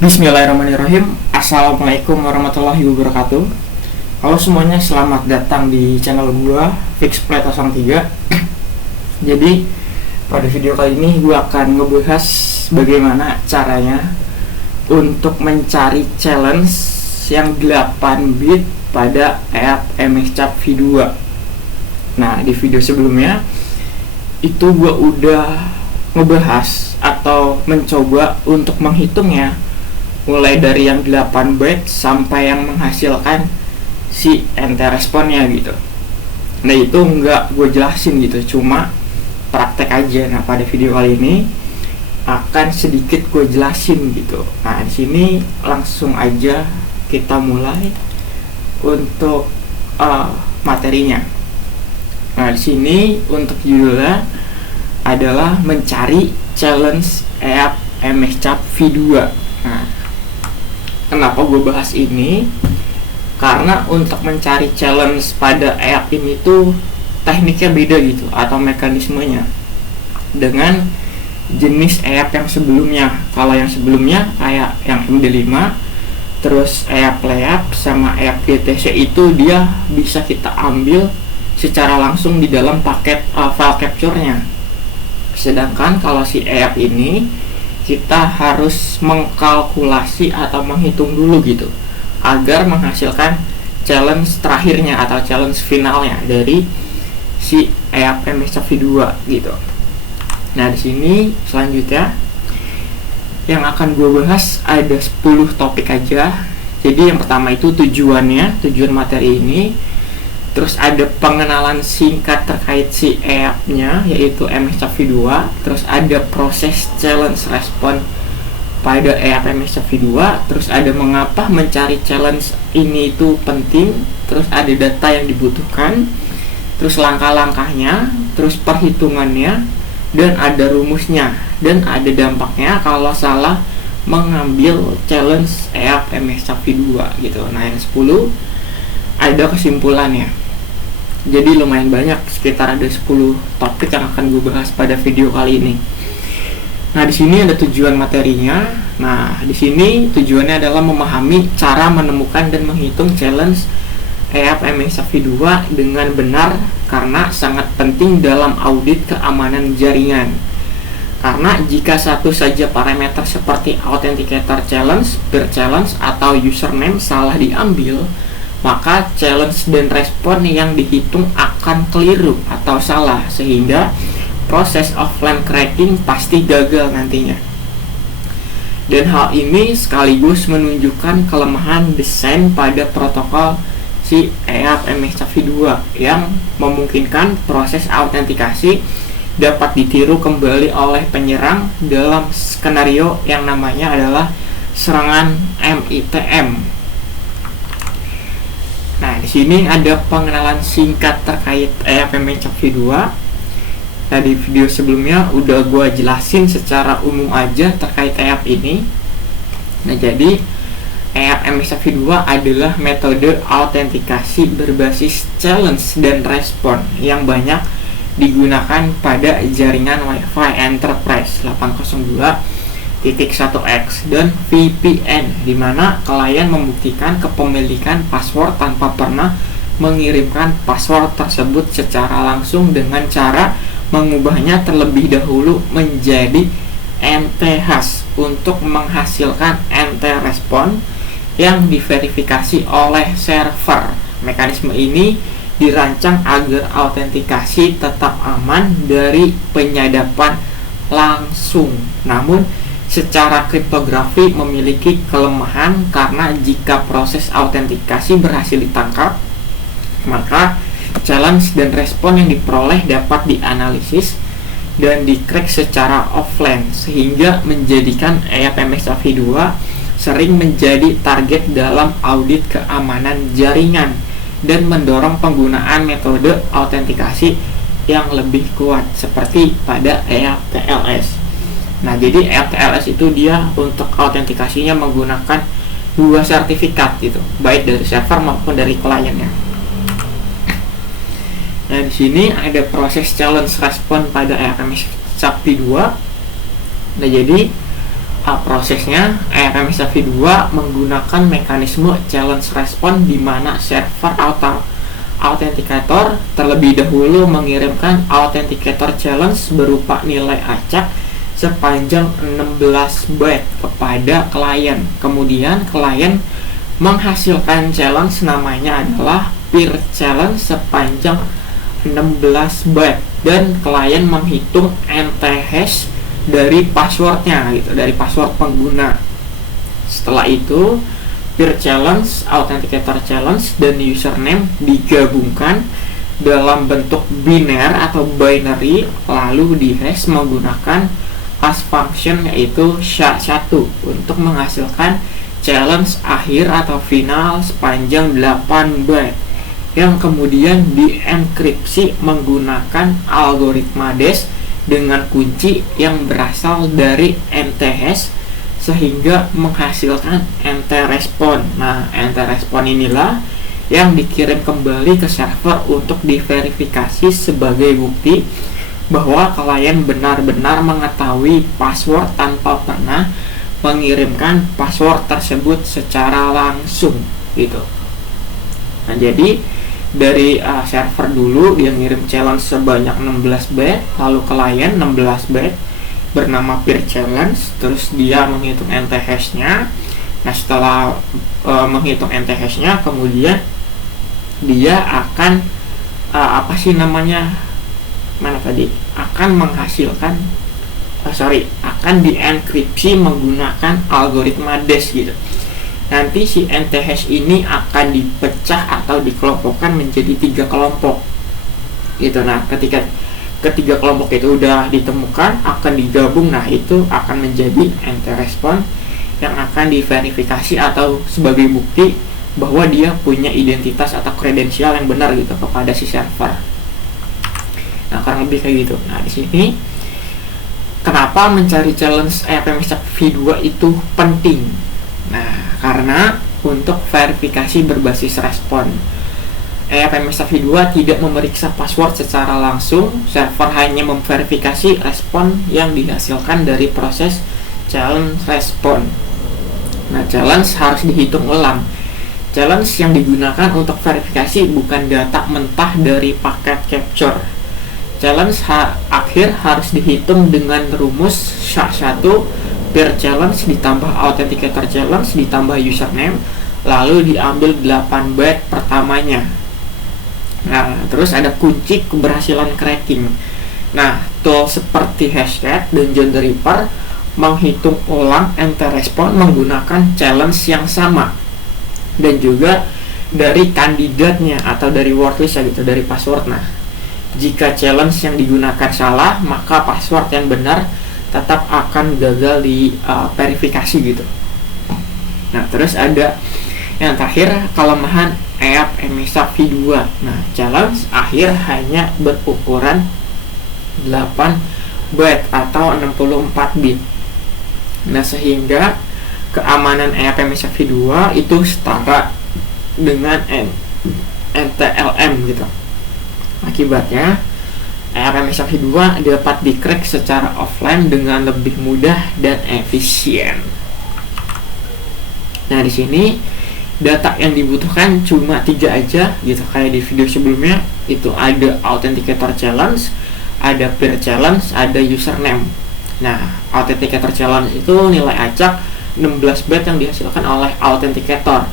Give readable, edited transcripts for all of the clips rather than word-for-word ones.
Bismillahirrahmanirrahim. Assalamualaikum warahmatullahi wabarakatuh. Halo semuanya, selamat datang di channel gua Fixplay03. Jadi pada video kali ini gua akan ngebahas bagaimana caranya untuk mencari challenge yang 8 bit pada app MXChat V2. Nah, di video sebelumnya itu gua udah ngebahas atau mencoba untuk menghitungnya mulai dari yang 8 byte sampai yang menghasilkan si enter responnya gitu. Nah, itu nggak gue jelasin gitu, cuma praktek aja. Nah, pada video kali ini akan sedikit gue jelasin gitu. Nah, di sini langsung aja kita mulai untuk materinya. Nah, di sini untuk judulnya adalah mencari challenge app MXChat V2. Nah, kenapa gue bahas ini? Karena untuk mencari challenge pada app ini tuh tekniknya beda gitu, atau mekanismenya dengan jenis app yang sebelumnya. Kalau yang sebelumnya kayak yang MD5, terus app layup sama app GTC itu dia bisa kita ambil secara langsung di dalam paket file capture-nya. Sedangkan kalau si app ini kita harus mengkalkulasi atau menghitung dulu gitu agar menghasilkan challenge terakhirnya atau challenge finalnya dari si app MXChat V2 gitu. Nah, di sini selanjutnya yang akan gue bahas ada 10 topik aja. Jadi yang pertama itu tujuan materi ini. Terus ada pengenalan singkat terkait si app-nya, yaitu MXChat V2. Terus ada proses challenge respon pada app MXChat V2. Terus ada mengapa mencari challenge ini itu penting. Terus ada data yang dibutuhkan. Terus langkah-langkahnya. Terus perhitungannya. Dan ada rumusnya. Dan ada dampaknya kalau salah mengambil challenge app MXChat V2 gitu. Nah, yang 10 ada kesimpulannya. Jadi lumayan banyak, sekitar ada 10 topik yang akan gue bahas pada video kali ini. Nah, di sini ada tujuan materinya. Nah, di sini tujuannya adalah memahami cara menemukan dan menghitung challenge app MXChat V2 dengan benar karena sangat penting dalam audit keamanan jaringan. Karena jika satu saja parameter seperti authenticator challenge, peer challenge, atau username salah diambil, maka challenge dan respon yang dihitung akan keliru atau salah, sehingga proses offline cracking pasti gagal nantinya. Dan hal ini sekaligus menunjukkan kelemahan desain pada protokol si app MXChat V2 yang memungkinkan proses autentikasi dapat ditiru kembali oleh penyerang dalam skenario yang namanya adalah serangan MITM. Nah, di sini ada pengenalan singkat terkait app MXChat V2. Nah, di video sebelumnya udah gue jelasin secara umum aja terkait app ini. Nah, jadi app MXChat V2 adalah metode autentikasi berbasis challenge dan respon yang banyak digunakan pada jaringan Wi-Fi Enterprise 802.1x dan VPN, di mana klien membuktikan kepemilikan password tanpa pernah mengirimkan password tersebut secara langsung dengan cara mengubahnya terlebih dahulu menjadi MT-hash untuk menghasilkan MT respon yang diverifikasi oleh server. Mekanisme ini dirancang agar autentikasi tetap aman dari penyadapan langsung. Namun secara kriptografi memiliki kelemahan karena jika proses autentikasi berhasil ditangkap, maka challenge dan respon yang diperoleh dapat dianalisis dan di-crack secara offline, sehingga menjadikan app MXChat V2 sering menjadi target dalam audit keamanan jaringan dan mendorong penggunaan metode autentikasi yang lebih kuat seperti pada app TLS. Nah, jadi app TLS itu dia untuk autentikasinya menggunakan 2 sertifikat gitu, baik dari server maupun dari kliennya. Nah, di sini ada proses challenge respon pada app MXChat V2. Nah, jadi prosesnya ARMSAV2 menggunakan mekanisme challenge response di mana server authenticator terlebih dahulu mengirimkan authenticator challenge berupa nilai acak sepanjang 16 byte kepada klien. Kemudian klien menghasilkan challenge namanya adalah peer challenge sepanjang 16 byte dan klien menghitung NT-hash dari passwordnya gitu, dari password pengguna. Setelah itu peer challenge, authenticator challenge, dan username digabungkan dalam bentuk biner atau binary lalu dihash menggunakan hash function yaitu SHA-1 untuk menghasilkan challenge akhir atau final sepanjang 8 byte yang kemudian dienkripsi menggunakan algoritma DES dengan kunci yang berasal dari NT-hash sehingga menghasilkan NT-respon. Nah, NT-respon inilah yang dikirim kembali ke server untuk diverifikasi sebagai bukti bahwa klien benar-benar mengetahui password tanpa pernah mengirimkan password tersebut secara langsung gitu. Nah, jadi dari server dulu dia ngirim challenge sebanyak 16 byte, lalu klien 16 byte bernama peer challenge, terus dia menghitung NT-hash-nya. Nah, setelah menghitung NT-hash-nya, kemudian dia akan akan menghasilkan akan dienkripsi menggunakan algoritma DES gitu. Nanti si NT-hash ini akan dipecah atau dikelompokkan menjadi 3 kelompok gitu. Nah, ketika ketiga kelompok itu udah ditemukan akan digabung, nah itu akan menjadi NT-respon yang akan diverifikasi atau sebagai bukti bahwa dia punya identitas atau kredensial yang benar gitu kepada si server. Nah, kurang lebih kayak gitu. Nah, di sini kenapa mencari challenge ARMSAV2 itu penting? Nah, karena untuk verifikasi berbasis respon. ARMSAV2 tidak memeriksa password secara langsung, server hanya memverifikasi respon yang dihasilkan dari proses challenge respon. Nah, challenge harus dihitung ulang. Challenge yang digunakan untuk verifikasi bukan data mentah dari paket capture. Challenge akhir harus dihitung dengan rumus SHA-1 peer challenge ditambah authenticator challenge ditambah username, lalu diambil 8 byte pertamanya. Nah, terus ada kunci keberhasilan cracking. Nah, tool seperti Hashcat dan John the Ripper menghitung ulang NT-respon menggunakan challenge yang sama dan juga dari kandidatnya atau dari wordlist ya gitu, dari password. Nah, jika challenge yang digunakan salah, maka password yang benar tetap akan gagal di verifikasi gitu. Nah, terus ada yang terakhir, kelemahan ARMSAV2. Nah, challenge akhir hanya berukuran 8 byte atau 64 bit. Nah, sehingga keamanan ARMSAV2 itu setara dengan NTLM gitu. Akibatnya ARMSAV2 dapat di-crack secara offline dengan lebih mudah dan efisien. Nah, di sini data yang dibutuhkan cuma 3 aja gitu, kayak di video sebelumnya itu ada authenticator challenge, ada peer challenge, ada username. Nah, authenticator challenge itu nilai acak 16 byte yang dihasilkan oleh authenticator,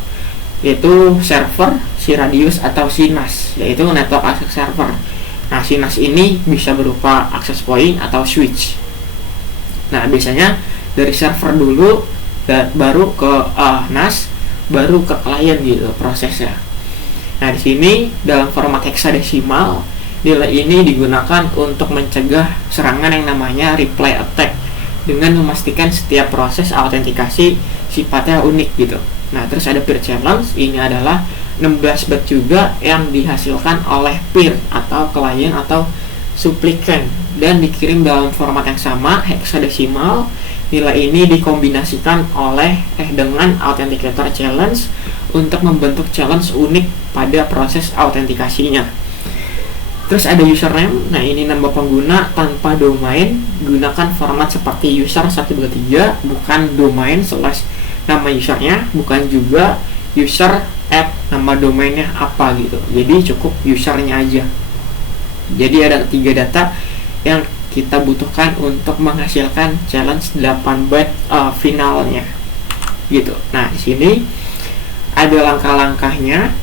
yaitu server, si radius atau si NAS, yaitu network access server. Nah, si NAS ini bisa berupa access point atau switch. Nah, biasanya dari server dulu baru ke NAS, baru ke klien gitu prosesnya. Nah, di sini dalam format heksadesimal, nilai ini digunakan untuk mencegah serangan yang namanya replay attack dengan memastikan setiap proses autentikasi sifatnya unik gitu. Nah, terus ada peer challenge, ini adalah 16 bit juga yang dihasilkan oleh peer atau klien atau supplikan dan dikirim dalam format yang sama heksadesimal. Nilai ini dikombinasikan dengan authenticator challenge untuk membentuk challenge unik pada proses autentikasinya. Terus ada username. Nah, ini nama pengguna tanpa domain, gunakan format seperti user 123, bukan domain slash nama usernya, bukan juga user at nama domainnya apa gitu. Jadi cukup usernya aja. Jadi ada 3 data yang kita butuhkan untuk menghasilkan challenge 8 byte finalnya gitu. Nah, di sini ada langkah-langkahnya.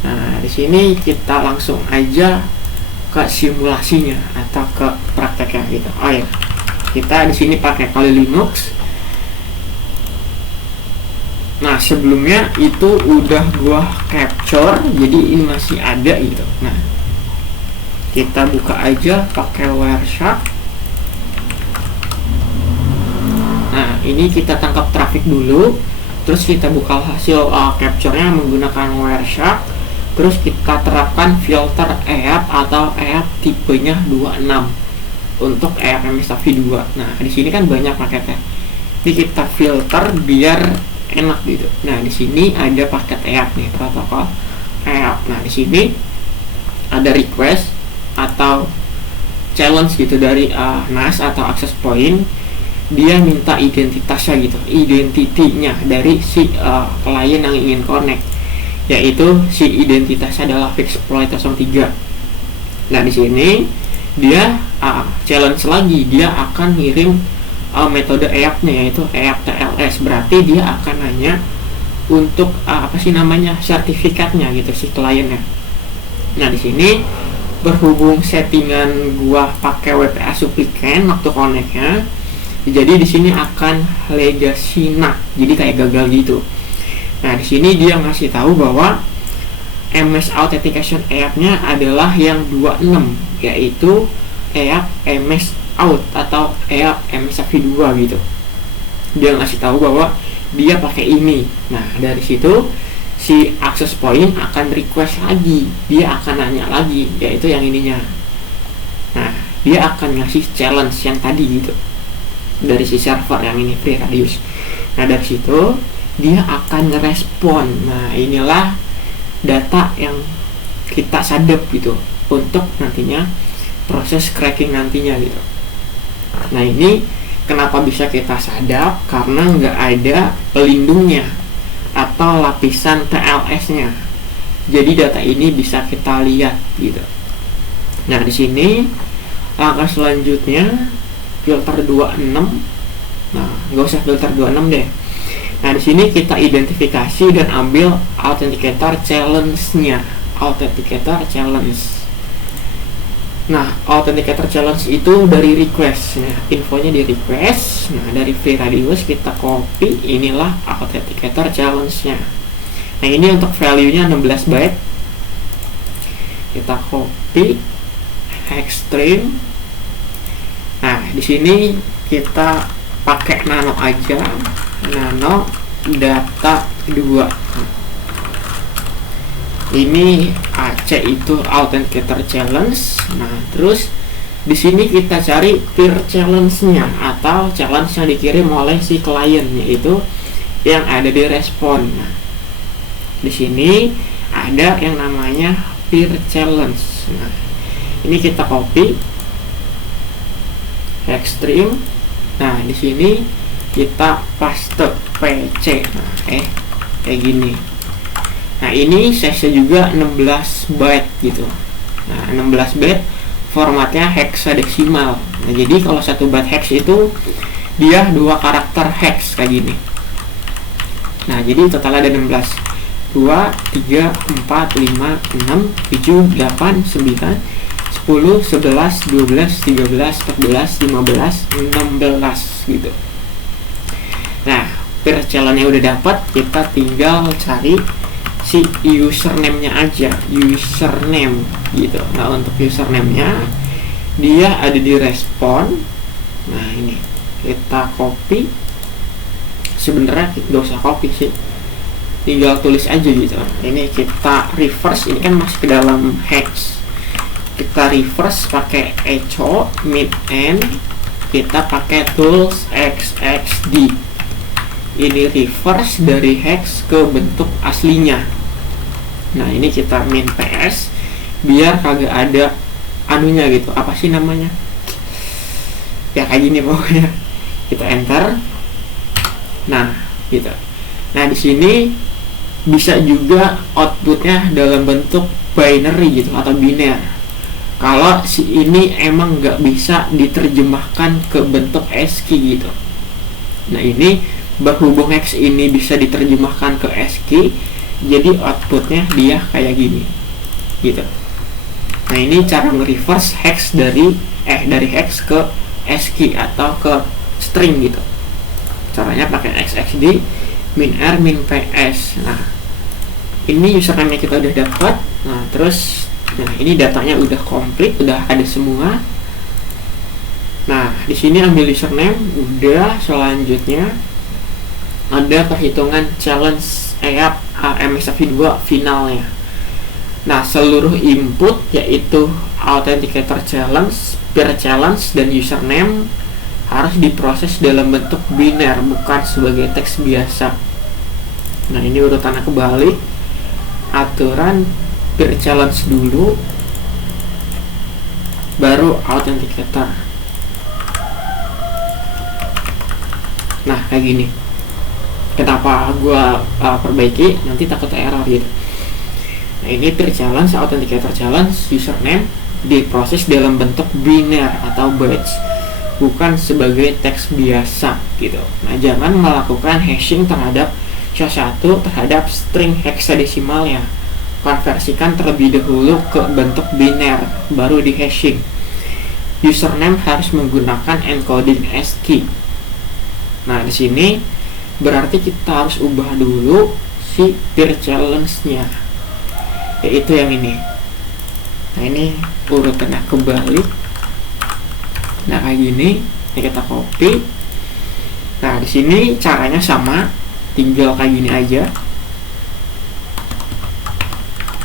Nah, di sini kita langsung aja ke simulasinya atau ke prakteknya gitu. Oh ya, kita di sini pakai Kali Linux. Nah, sebelumnya itu udah gua capture, jadi ini masih ada gitu. Nah, kita buka aja pakai Wireshark. Nah, ini kita tangkap traffic dulu, terus kita buka hasil capture-nya menggunakan Wireshark. Terus kita terapkan filter EAP atau EAP tipenya 26 untuk EAP MSAV2. Nah, di sini kan banyak paketnya. Jadi kita filter biar enak gitu. Nah, di sini ada paket EAP nih, protokol EAP. Nah, di sini ada request atau challenge gitu dari NAS atau access point. Dia minta identitasnya gitu, identitinya dari si klien yang ingin connect, yaitu si identitasnya adalah Fixploit 03. Nah, di sini dia challenge lagi, dia akan ngirim metode EAP-nya yaitu EAP TLS. Berarti dia akan nanya untuk sertifikatnya gitu si kliennya. Nah, di sini berhubung settingan gua pakai WPA supplicant waktu connect-nya, jadi di sini akan legacy NAT, jadi kayak gagal gitu. Nah, di sini dia ngasih tahu bahwa MS Authentication EAP-nya adalah yang 26, yaitu EAP MS Out atau EAP MSAV2 gitu. Dia ngasih tahu bahwa dia pakai ini. Nah, dari situ si access point akan request lagi, dia akan nanya lagi, yaitu yang ininya. Nah, dia akan ngasih challenge yang tadi gitu dari si server yang ini free radius. Nah, dari situ dia akan ngerespon. Nah, inilah data yang kita sadap gitu untuk nantinya proses cracking nantinya gitu. Nah, ini kenapa bisa kita sadap, karena nggak ada pelindungnya atau lapisan TLS-nya. Jadi data ini bisa kita lihat gitu. Nah, di sini langkah selanjutnya filter 26. Nah, nggak usah filter 26 deh. Nah, di sini kita identifikasi dan ambil authenticator challenge-nya. Authenticator challenge. Nah, authenticator challenge itu dari request. Nah, infonya di request. Nah, dari free radius kita copy, inilah authenticator challenge-nya. Nah, ini untuk value-nya 16 byte. Kita copy extreme. Nah, di sini kita pakai nano aja, nano data 2. Ini AC itu authenticator challenge. Nah, terus di sini kita cari peer challenge-nya atau challenge yang dikirim oleh si klien, yaitu yang ada di respon. Nah, di sini ada yang namanya peer challenge. Nah, ini kita copy extreme. Nah, di sini kita paste PC. Nah, kayak gini. Nah, ini size-nya juga 16 byte gitu. Nah, 16 byte formatnya hexadecimal. Nah, jadi kalau 1 byte hex itu dia 2 karakter hex kayak gini. Nah, jadi total ada 16. 2, 3, 4, 5, 6, 7, 8, 9, 10, 11, 12, 13, 14, 15, 16 gitu. Nah, peer challenge-nya udah dapat, kita tinggal cari si username-nya aja, username gitu. Nah, untuk username-nya dia ada di respon. Nah, ini kita copy. Sebenarnya nggak usah copy sih, tinggal tulis aja gitu. Ini kita reverse, ini kan masih ke dalam hex. Kita reverse pakai echo mid end, kita pakai tools xxd. Ini reverse dari hex ke bentuk aslinya. Nah, ini kita min ps, biar kagak ada anunya gitu, apa sih namanya ya, kayak gini pokoknya. Kita enter. Nah gitu. Nah di sini bisa juga outputnya dalam bentuk binary gitu atau biner. Kalau si ini emang nggak bisa diterjemahkan ke bentuk ASCII gitu. Nah ini berhubung hex ini bisa diterjemahkan ke ASCII, jadi outputnya dia kayak gini gitu. Nah ini cara nge-reverse hex dari hex ke ASCII atau ke string gitu. Caranya pakai XXD min R min PS. Nah ini username kita udah dapat. Nah terus ini datanya udah komplit, udah ada semua. Nah di sini ambil username udah. Selanjutnya ada perhitungan challenge MSFI2 finalnya. Nah seluruh input yaitu authenticator challenge, peer challenge, dan username harus diproses dalam bentuk biner, bukan sebagai teks biasa. Nah ini urutannya kebalik. Aturan peer challenge dulu, baru authenticator. Nah kayak gini. Kenapa gua perbaiki, nanti takut error gitu. Nah ini peer challenge, authenticator challenge, username diproses dalam bentuk biner atau bytes, bukan sebagai teks biasa gitu. Nah jangan melakukan hashing terhadap SHA-1 terhadap string heksadesimalnya. Konversikan terlebih dahulu ke bentuk biner, baru di hashing. Username harus menggunakan encoding ASCII. Nah di sini berarti kita harus ubah dulu si peer challenge-nya, yaitu yang ini. Nah ini urutannya kebalik. Nah kayak gini. Ini kita copy. Nah di sini caranya sama, tinggal kayak gini aja.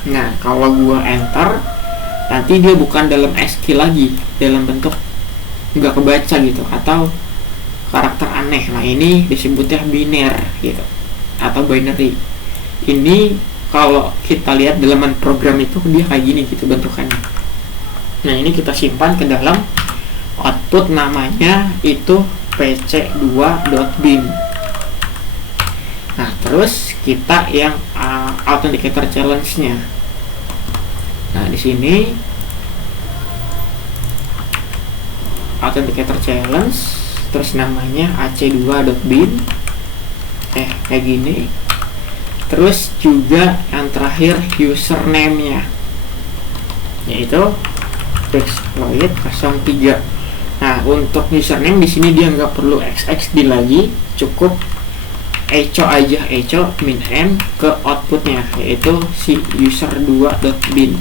Nah kalau gua enter, nanti dia bukan dalam ASCII lagi, dalam bentuk nggak kebaca gitu atau karakter aneh. Nah ini disebutnya biner gitu atau binary. Ini kalau kita lihat dalam program itu dia kayak gini gitu bentukannya. Nah ini kita simpan ke dalam output, namanya itu pc2.bin. Nah terus kita yang authenticator challenge-nya. Nah di sini authenticator challenge, terus namanya ac2.bin, kayak gini. Terus juga yang terakhir username-nya, yaitu exploit 03. Nah untuk username di sini dia nggak perlu xxd lagi, cukup echo aja, echo min n ke outputnya, yaitu si user2.bin.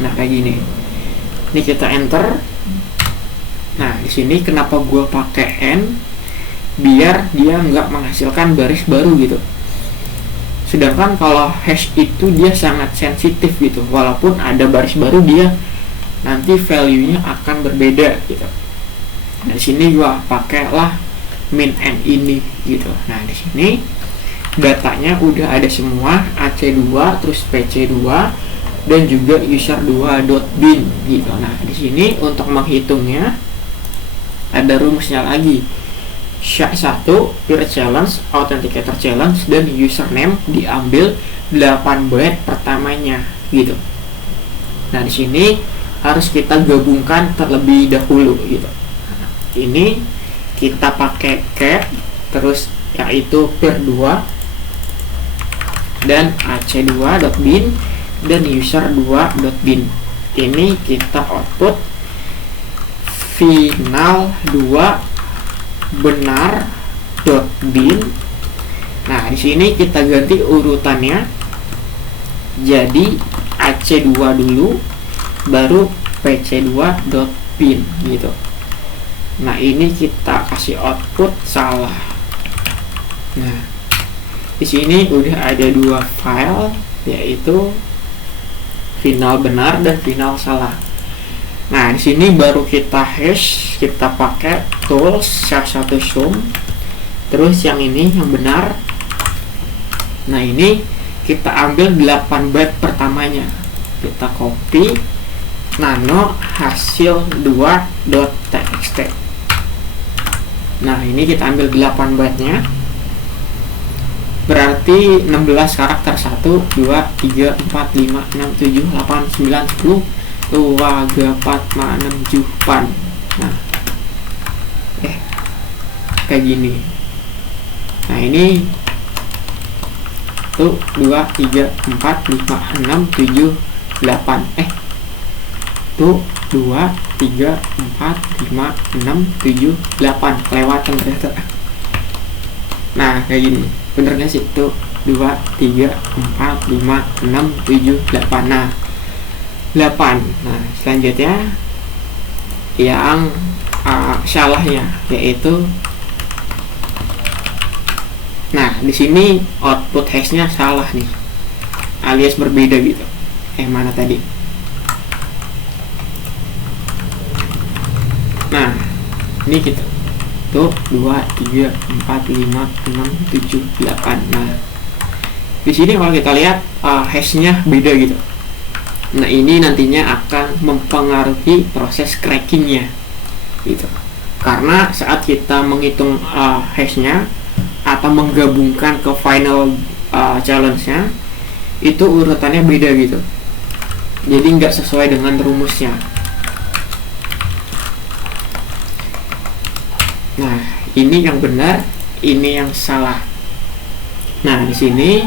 Nah kayak gini. Ini kita enter. Nah di sini kenapa gue pakai n, biar dia nggak menghasilkan baris baru gitu. Sedangkan kalau hash itu dia sangat sensitif gitu, walaupun ada baris baru dia nanti value-nya akan berbeda gitu. Nah di sini gue pakailah min n ini gitu. Nah di sini datanya udah ada semua, ac2 terus pc2 dan juga user2.bin gitu. Nah di sini untuk menghitungnya ada rumusnya lagi. SHA-1, peer challenge, authenticator challenge, dan username diambil 8 byte pertamanya gitu. Nah di sini harus kita gabungkan terlebih dahulu gitu. Nah, ini kita pakai cap, terus yaitu peer2 dan ac2.bin dan user2.bin. Ini kita output final 2 benar.bin. Nah, di sini kita ganti urutannya jadi ac2 dulu baru pc2.bin gitu. Nah, ini kita kasih output salah. Nah, di sini udah ada 2 file, yaitu final benar dan final salah. Nah, di sini baru kita hash, kita pakai tools SHA-1 sum. Terus yang ini yang benar. Nah, ini kita ambil 8 byte pertamanya. kita copy nano hasil 2.txt. Nah, ini kita ambil 8 byte nya, berarti 16 karakter. 1, 2, 3, 4, 5, 6, 7, 8, 9, 10, 2, 3, 4, 5, 6, 7, 8. Nah, kayak gini. Nah, ini tuh 2, 3, 4, 5, 6, 7, 8. Tuh 2, 3, 4, 5, 6, 7, 8. Kelewatan ternyata. Nah, kayak gini. Bener gak sih? Tuh 2, 3, 4, 5, 6, 7, 8. Nah, 8. Nah, selanjutnya yang salahnya yaitu, nah, di sini output hashnya salah nih, alias berbeda gitu. Mana tadi? Nah, ini kita tuh 2, 3, 4, 5, 6, 7, 8. Nah, di sini kalau kita lihat hashnya beda gitu. Nah, ini nantinya akan mempengaruhi proses crackingnya gitu. Karena saat kita menghitung hashnya atau menggabungkan ke final challenge-nya, itu urutannya beda gitu. Jadi nggak sesuai dengan rumusnya. Nah, ini yang benar, ini yang salah. Nah, di sini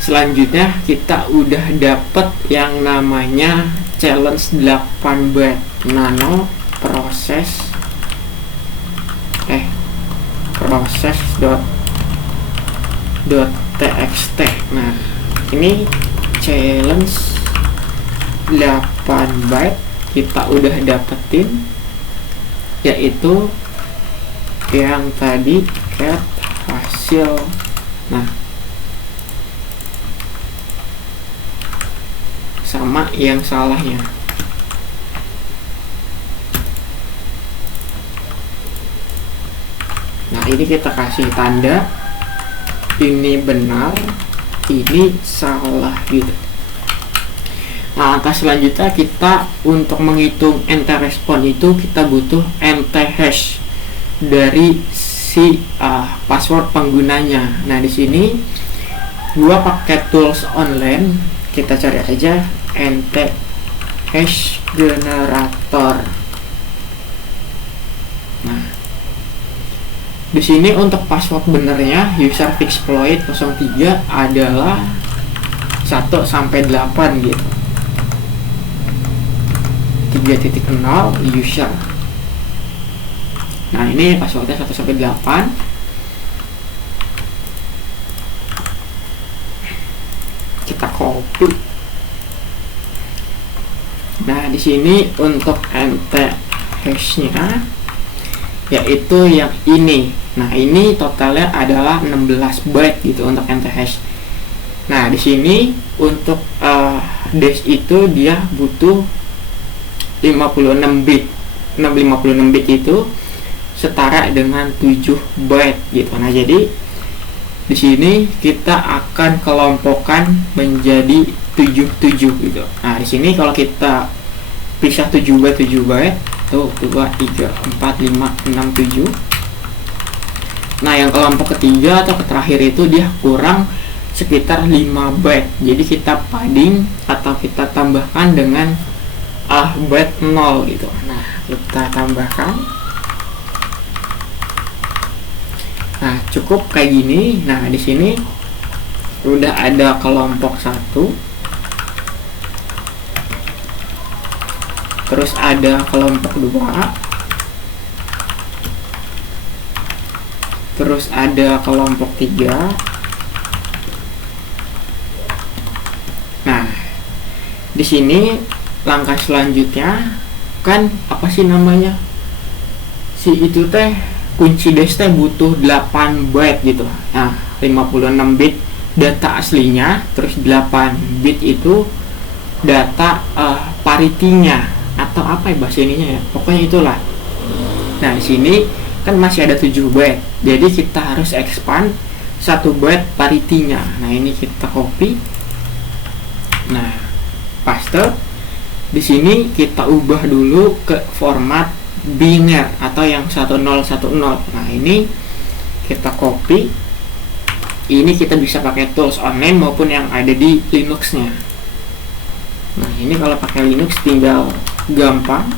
selanjutnya kita udah dapet yang namanya challenge 8 byte nano proses .txt. Nah, ini challenge 8 byte kita udah dapetin, yaitu yang tadi get hasil. Nah, sama yang salahnya. Nah, ini kita kasih tanda ini benar, ini salah gitu. Nah, langkah selanjutnya kita untuk menghitung nt respon itu kita butuh nt hash dari si password penggunanya. Nah, di sini gua pakai tools online, kita cari aja nt hash generator. Nah, di sini untuk password benernya user fixploit 03 adalah 1 sampai 8 gitu. 3.0 user. Nah, ini passwordnya 1 sampai 8. Kita copy. Nah, di sini untuk nt hash-nya yaitu yang ini. Nah, ini totalnya adalah 16 byte gitu untuk nt hash. Nah, di sini untuk dash itu dia butuh 56 bit. 56 bit itu setara dengan 7 byte gitu. Nah, jadi di sini kita akan kelompokkan menjadi 77 gitu. Nah, di sini kalau kita pisah 7 byte tuh 2, 3, 4, 5, 6, 7. Nah, yang kelompok ketiga atau terakhir itu dia kurang sekitar 5 byte. Jadi kita padding atau kita tambahkan dengan byte 0 gitu. Nah, kita tambahkan. Nah, cukup kayak gini. Nah, di sini udah ada kelompok 1. Terus ada kelompok 2. Terus ada kelompok 3. Nah, di sini langkah selanjutnya kan apa sih namanya? Si itu teh kunci dash teh butuh 8 byte gitu. Nah, 56 bit data aslinya, terus 8 bit itu data parity-nya atau apa ya bahasa ininya ya, pokoknya itulah. Nah, di sini kan masih ada 7 byte, jadi kita harus expand 1 byte parity-nya. Nah, ini kita copy. Nah, paste. Di sini kita ubah dulu ke format biner atau yang 1010. Nah, ini kita copy. Ini kita bisa pakai tools online maupun yang ada di Linux-nya. Nah, ini kalau pakai Linux tinggal gampang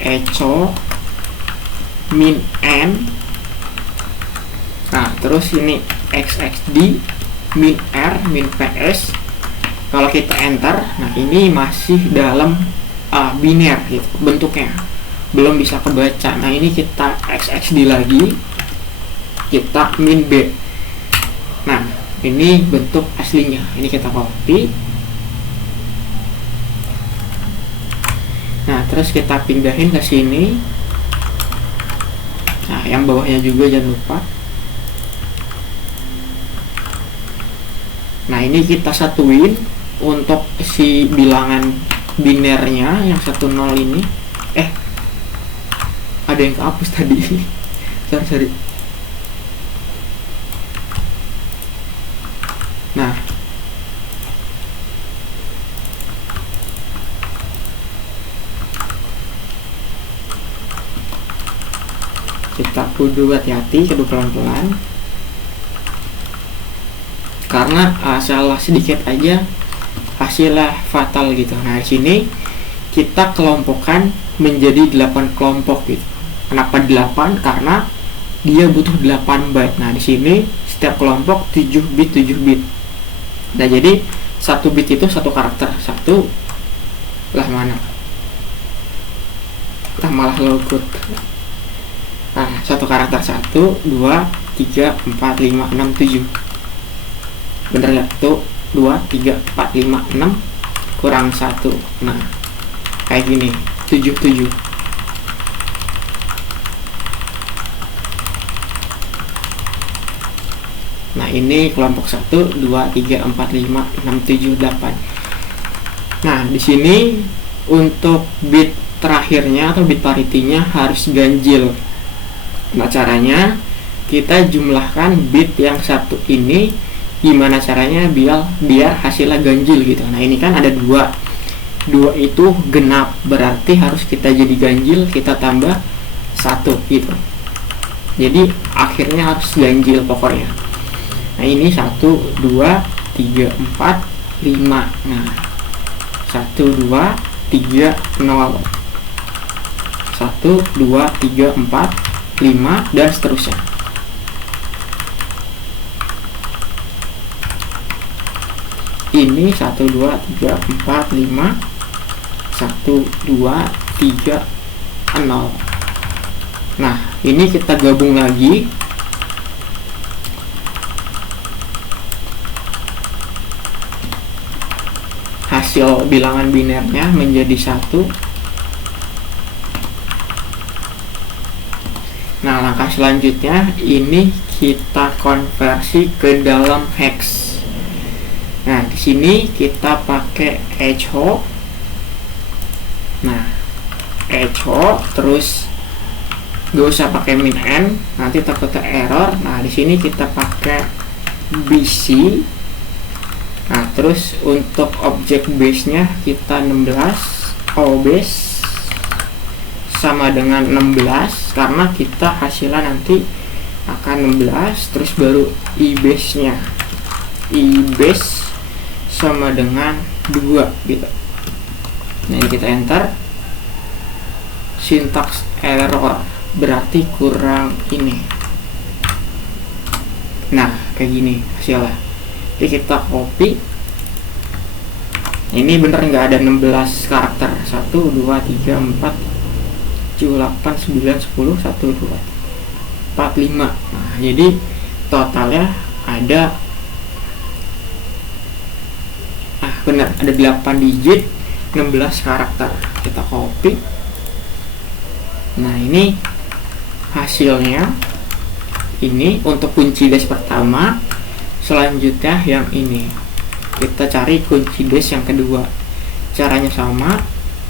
echo min n. Nah, terus ini xxd min r min ps. Kalau kita enter, nah ini masih dalam biner gitu bentuknya, belum bisa kebaca. Nah, ini kita xxd lagi, kita min b. Nah, ini bentuk aslinya. Ini kita copy. Nah, terus kita pindahin ke sini. Nah, yang bawahnya juga jangan lupa. Nah, ini kita satuin untuk si bilangan binernya yang 10 ini. Ada yang kehapus tadi. sorry. Nah, kita kudu hati-hati, kudu pelan-pelan, karena salah sedikit aja hasilnya fatal gitu. Nah, di sini kita kelompokkan menjadi 8 kelompok gitu. Kenapa 8? Karena dia butuh 8 byte. Nah, di sini setiap kelompok 7 bit 7 bit. Nah, jadi 1 bit itu 1 karakter. Satu lah mana? Malah logit. Nah, 1 karakter 1, 2, 3, 4, 5, 6, 7. Bener ya? Tuh 2, 3, 4, 5, 6 kurang 1. Nah, kayak gini, 7, 7. Nah, ini kelompok 1, 2, 3, 4, 5, 6, 7, 8. Nah, di sini untuk bit terakhirnya atau bit parity-nya harus ganjil. Nah, caranya kita jumlahkan bit yang satu ini. Gimana caranya biar hasilnya ganjil gitu. Nah, ini kan ada 2 itu genap, berarti harus kita jadi ganjil, kita tambah 1 gitu. Jadi akhirnya harus ganjil pokoknya. Nah, ini 1, 2, 3, 4, 5. Nah, 1, 2, 3, 0. 1, 2, 3, 4, 5 dan seterusnya. Ini 1, 2, 3, 4, 5. 1, 2, 3, 0. Nah, ini kita gabung lagi. Hasil bilangan binernya menjadi 1. Nah, langkah selanjutnya ini kita konversi ke dalam hex. Nah, di sini kita pakai echo. Nah, echo terus gak usah pakai min n, nanti takutnya error. Nah, di sini kita pakai bc. Nah, terus untuk objek base-nya kita 16, base sama dengan 16 karena kita hasilnya nanti akan 16, terus baru base-nya. Base sama dengan 2 gitu. Nah, ini kita enter. Syntax error berarti kurang ini. Nah, kayak gini hasilnya. Oke, kita copy. Ini bener nggak ada 16 karakter. 1, 2, 3, 4, 7, 8, 9, 10, 1, 2, 4, 5. Nah, jadi totalnya ada benar ada 8 digit 16 karakter. Kita copy. Nah, ini hasilnya. Ini untuk kunci dash pertama. Selanjutnya yang ini kita cari kunci dash yang kedua. Caranya sama,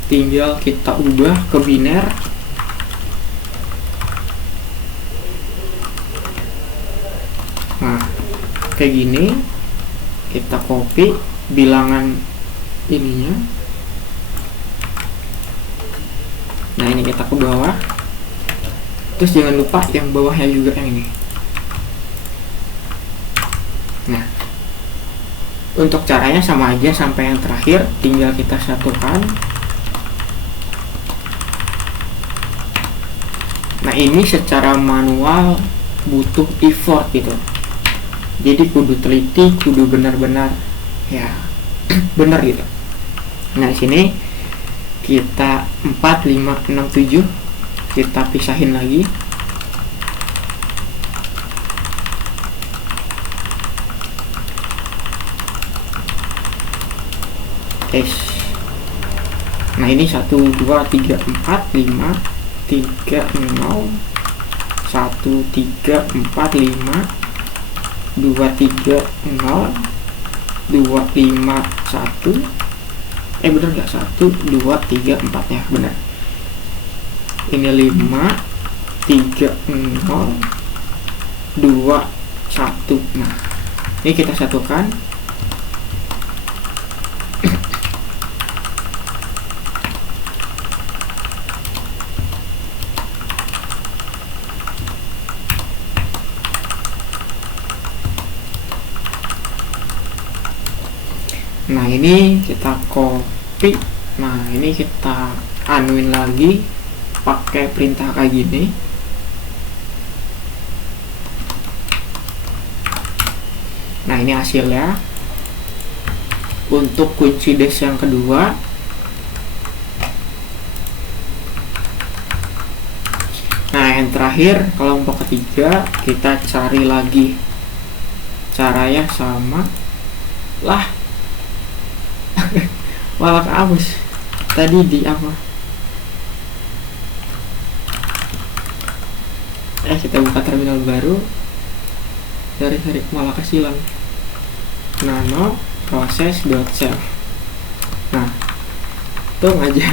tinggal kita ubah ke biner. Nah, kayak gini. Kita copy bilangan ininya. Nah ini kita ke bawah, terus jangan lupa yang bawahnya juga yang ini. Nah untuk caranya sama aja sampai yang terakhir, tinggal kita satukan. Nah ini secara manual butuh effort gitu, jadi kudu teliti, kudu benar-benar ya benar gitu. Nah di sini kita 4, 5, 6, 7 kita pisahin lagi. Nah ini 1, 2, 3, 4, 5, 3, 0, 1, 3, 4, 5, 2, 3, 0, 2, 5, 1. Bener gak? 1, 2, 3, 4 nya bener. Ini 5, 3, 0, 2, 1. Nah ini kita satukan. Nah ini kita copy. Nah ini kita anuin lagi pakai perintah kayak gini. Nah ini hasilnya untuk kunci dash yang kedua. Nah yang terakhir kelompok ketiga kita cari lagi, caranya sama lah. Malah kehapus tadi di apa, kita buka terminal baru, cari malah kesilang nano process.save. nah tuh aja.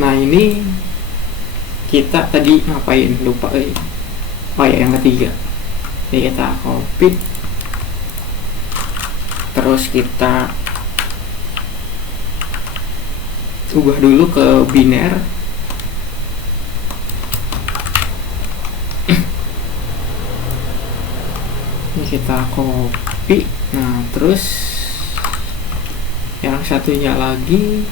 Nah ini kita tadi ngapain, lupa oh ya yang ketiga. Ini kita copy, terus kita ubah dulu ke biner. Ini kita copy. Nah terus yang satunya lagi.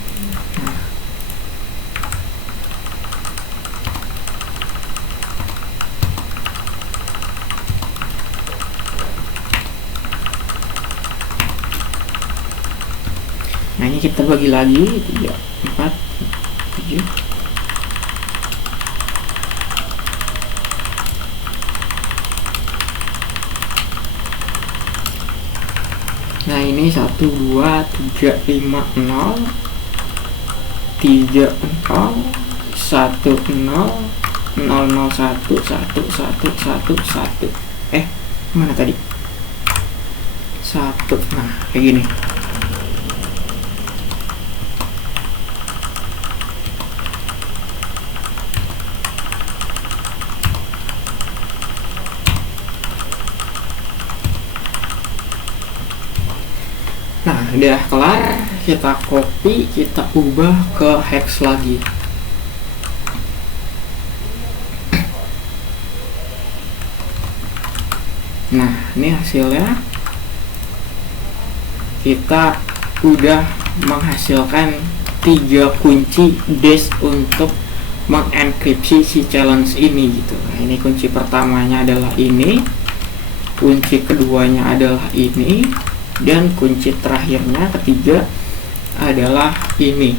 Nah ini kita bagi lagi 3, 4, 7. Nah ini 1, 2, 3, 5, 0, 3, 0, 1, 0, 1, 1, 1, 1. Mana tadi? 1. Nah kayak gini. Nah udah kelar, kita copy, kita ubah ke hex lagi. Nah ini hasilnya, kita udah menghasilkan 3 kunci dash untuk mengenkripsi si challenge ini gitu. Nah ini kunci pertamanya adalah ini, kunci keduanya adalah ini, dan kunci terakhirnya ketiga adalah ini.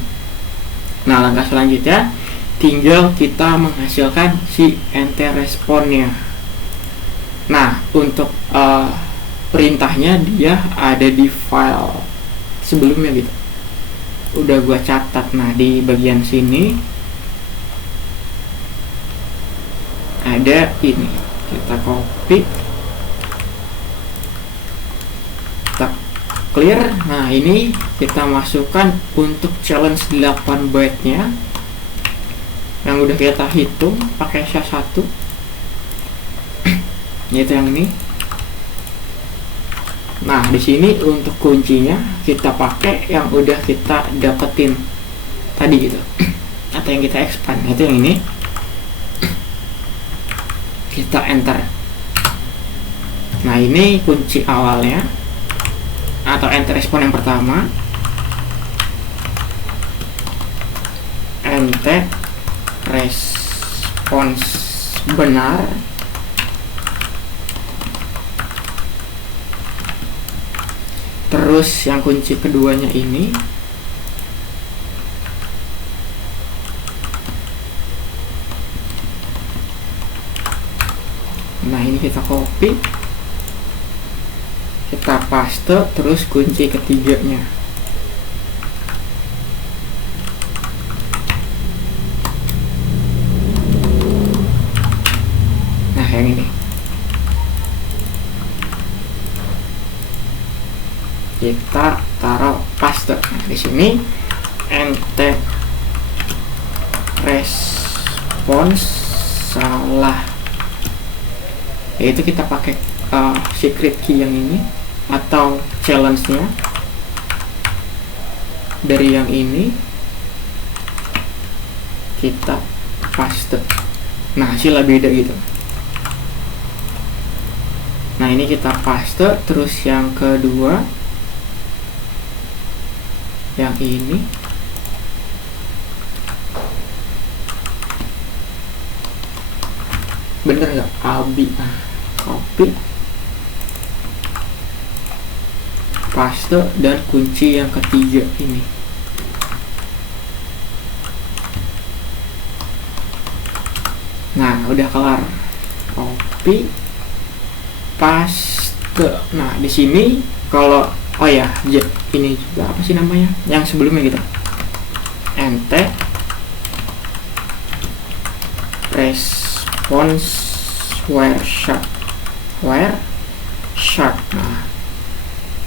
Nah langkah selanjutnya tinggal kita menghasilkan si enter responnya. Nah untuk perintahnya dia ada di file sebelumnya gitu, udah gua catat. Nah di bagian sini ada ini, kita copy, kita clear. Nah ini kita masukkan untuk challenge 8 byte nya yang udah kita hitung pakai SHA-1, yaitu yang ini. Nah, di sini untuk kuncinya kita pakai yang udah kita dapetin tadi gitu, atau yang kita expand, itu yang ini. Kita enter. Nah, ini kunci awalnya atau enter respon yang pertama. Enter respons benar. Terus yang kunci keduanya ini nah, ini kita copy, kita paste, terus kunci ketiganya. Nah, yang ini kita taruh paste. Nah, di sini enter respons salah, yaitu kita pakai secret key yang ini atau challenge-nya dari yang ini, kita paste. Nah, hasilnya beda gitu. Nah, ini kita paste, terus yang kedua yang ini bener nggak? Abi. Nah, copy, paste, dan kunci yang ketiga ini. Nah, udah kelar. Copy, paste. Nah, di sini kalau ini juga apa sih namanya? Yang sebelumnya gitu. Enter response where sharp. Nah,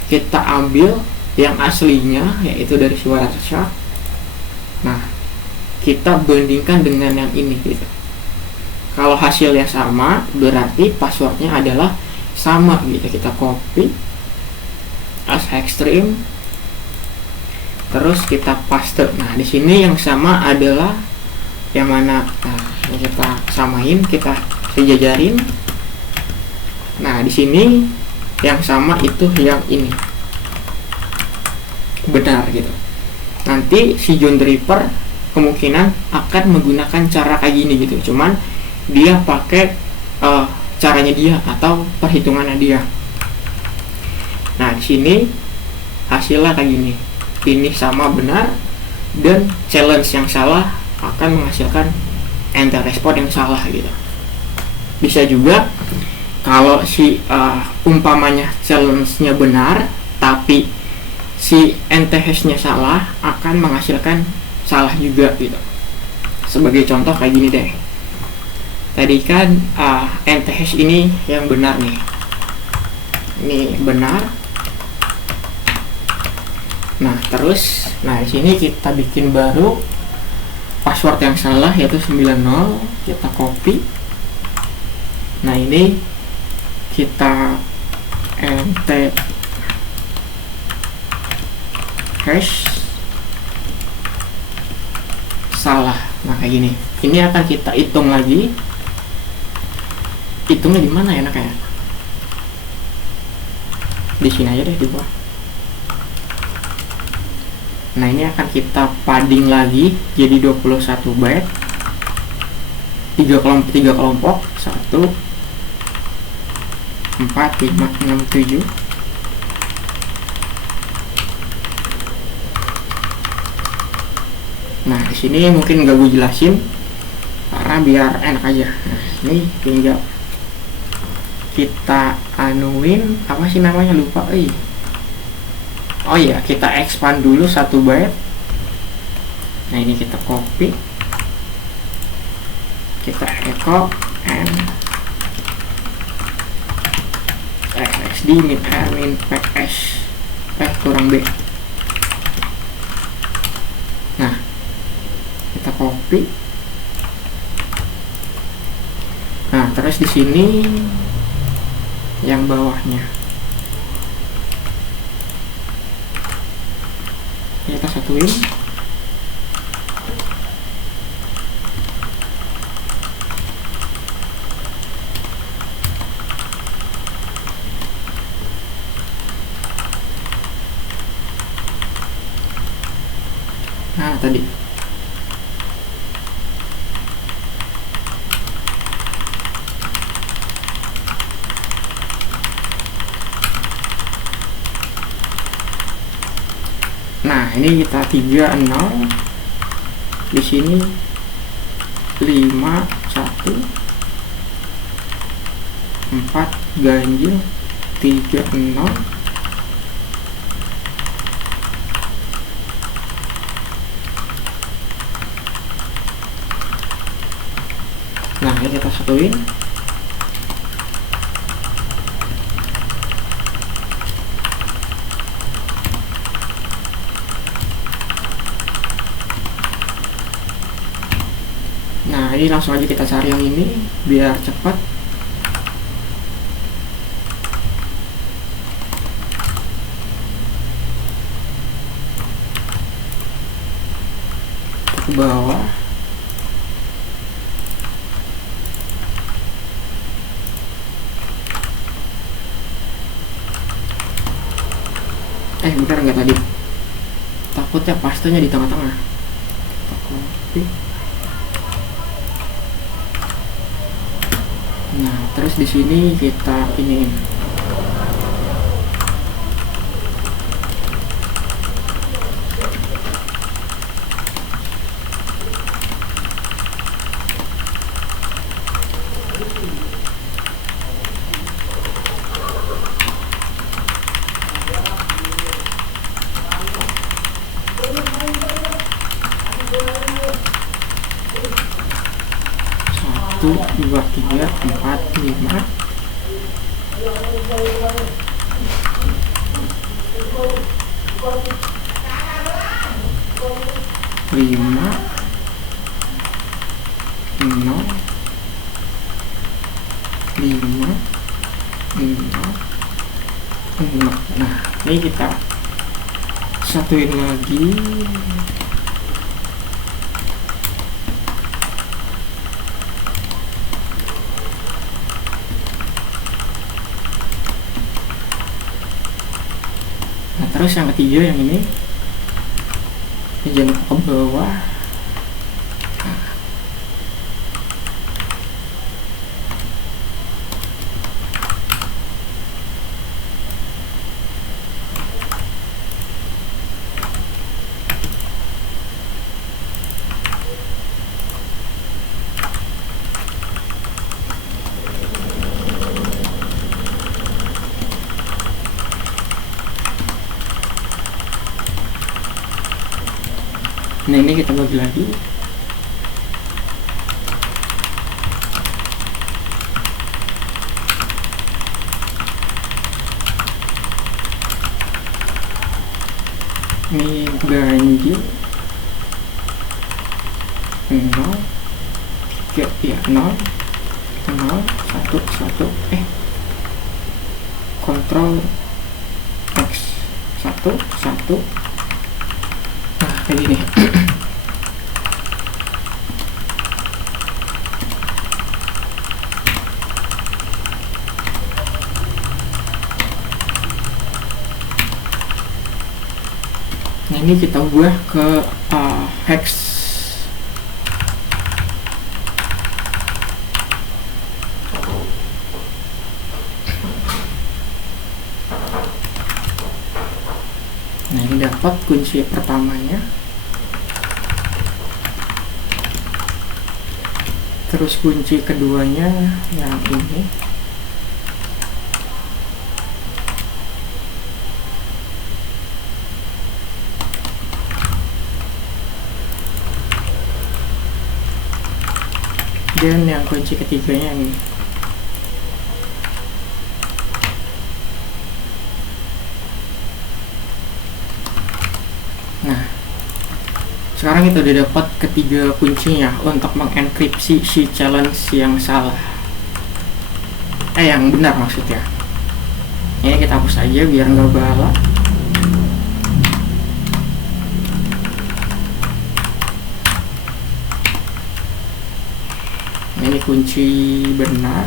kita ambil yang aslinya, yaitu dari where sharp. Nah, kita bandingkan dengan yang ini gitu. Kalau hasilnya sama, berarti passwordnya adalah sama gitu. Kita copy as extreme, terus kita paste. Nah, di sini yang sama adalah yang mana? Nah, kita samain, kita sejajarin. Nah, di sini yang sama itu yang ini benar gitu. Nanti si John Draper kemungkinan akan menggunakan cara kayak gini gitu, cuman dia pakai caranya dia atau perhitungannya dia. Nah, di sini hasilnya kayak gini. Ini sama benar, dan challenge yang salah akan menghasilkan enter respon yang salah gitu. Bisa juga kalau si umpamanya challenge-nya benar tapi si NTH-nya salah, akan menghasilkan salah juga gitu. Sebagai contoh kayak gini deh. Tadi kan NTH ini yang benar nih. Ini benar. Nah, terus di sini kita bikin baru password yang salah, yaitu 90. Kita copy. Nah, ini kita enter hash salah. Nah, kayak gini. Ini akan kita hitung lagi. Hitungnya di mana ya, enaknya? Di sini aja deh, di bawah. Nah, ini akan kita padding lagi jadi 21 byte. 3 kelompok 1 4 5 6 7. Nah, di sini mungkin nggak gue jelasin karena biar enak aja. Nah, ini tinggal kita anuin, apa sih namanya, lupa. Oh iya, kita expand dulu 1 byte. Nah, ini kita copy, kita echo and xxd min r min ps kurang b. Nah, kita copy. Nah, terus di sini yang bawahnya satuin. Nah, tadi ini kita 30, di sini 5 1 4 ganjil 30. Nah, ini kita satuin. Nah, ini langsung aja kita cari yang ini biar cepat. Ke bawah. Bentar, nggak tadi. Takutnya pastanya di tengah-tengah. Nah, terus di sini kita ini satu, dua, tiga, empat, lima. Lima, enam, lima, enam, enam. Nah, ini kita satuin lagi. Nah, terus yang ketiga yang ini jangan lupa ke bawah. Nah, ini kita bagi lagi. Ini ganjil 0 3 ya 0 0 1 1 kontrol X 1 1. Nah, kayak gini. Nah, ini kita ubah ke hex. Nah, ini dapat kunci pertamanya. Terus kunci keduanya yang ini. Dan yang kunci ketiganya ini. Nah, sekarang kita udah dapat ketiga kuncinya untuk mengenkripsi si challenge yang salah. Yang benar maksudnya. Ini kita hapus aja biar nggak bala. Ini kunci benar.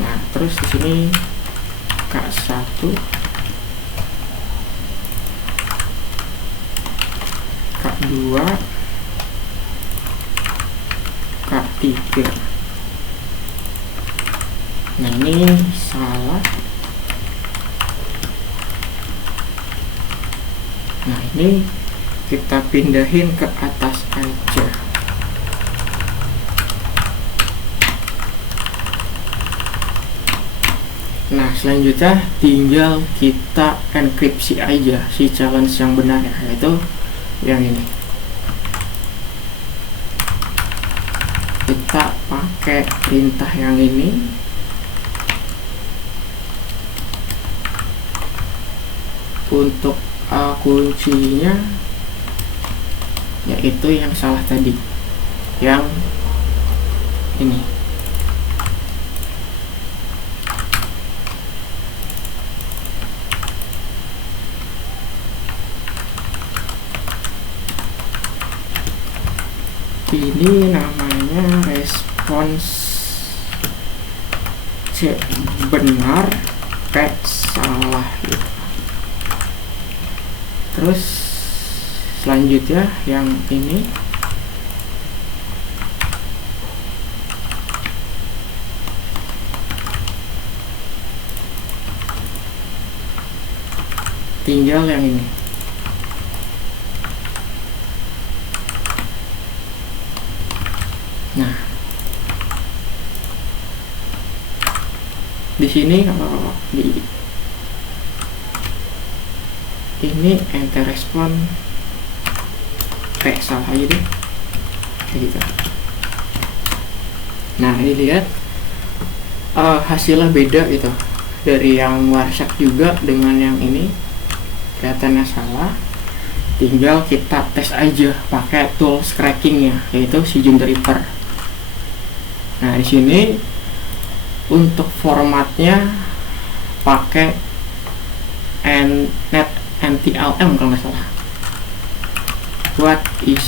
Nah, terus di sini K1, K2, K3. Nah, ini salah. Nah, ini kita pindahin ke atas aja. Nah, selanjutnya tinggal kita enkripsi aja si challenge yang benar, yaitu yang ini. Kita pakai perintah yang ini. Untuk kuncinya yaitu yang salah tadi, yang ini. Ini namanya respons C benar, P salah gitu. Terus selanjutnya yang ini, tinggal yang ini. Nah, di sini kalau di ini enter respon salah aja deh, kayak gitu. Nah, ini lihat hasilnya beda gitu dari yang Warsak juga dengan yang ini, kelihatannya salah. Tinggal kita tes aja pakai tools crackingnya, yaitu si Juntriper. Nah, di sini untuk formatnya pakai net NTLM kalau nggak salah. What is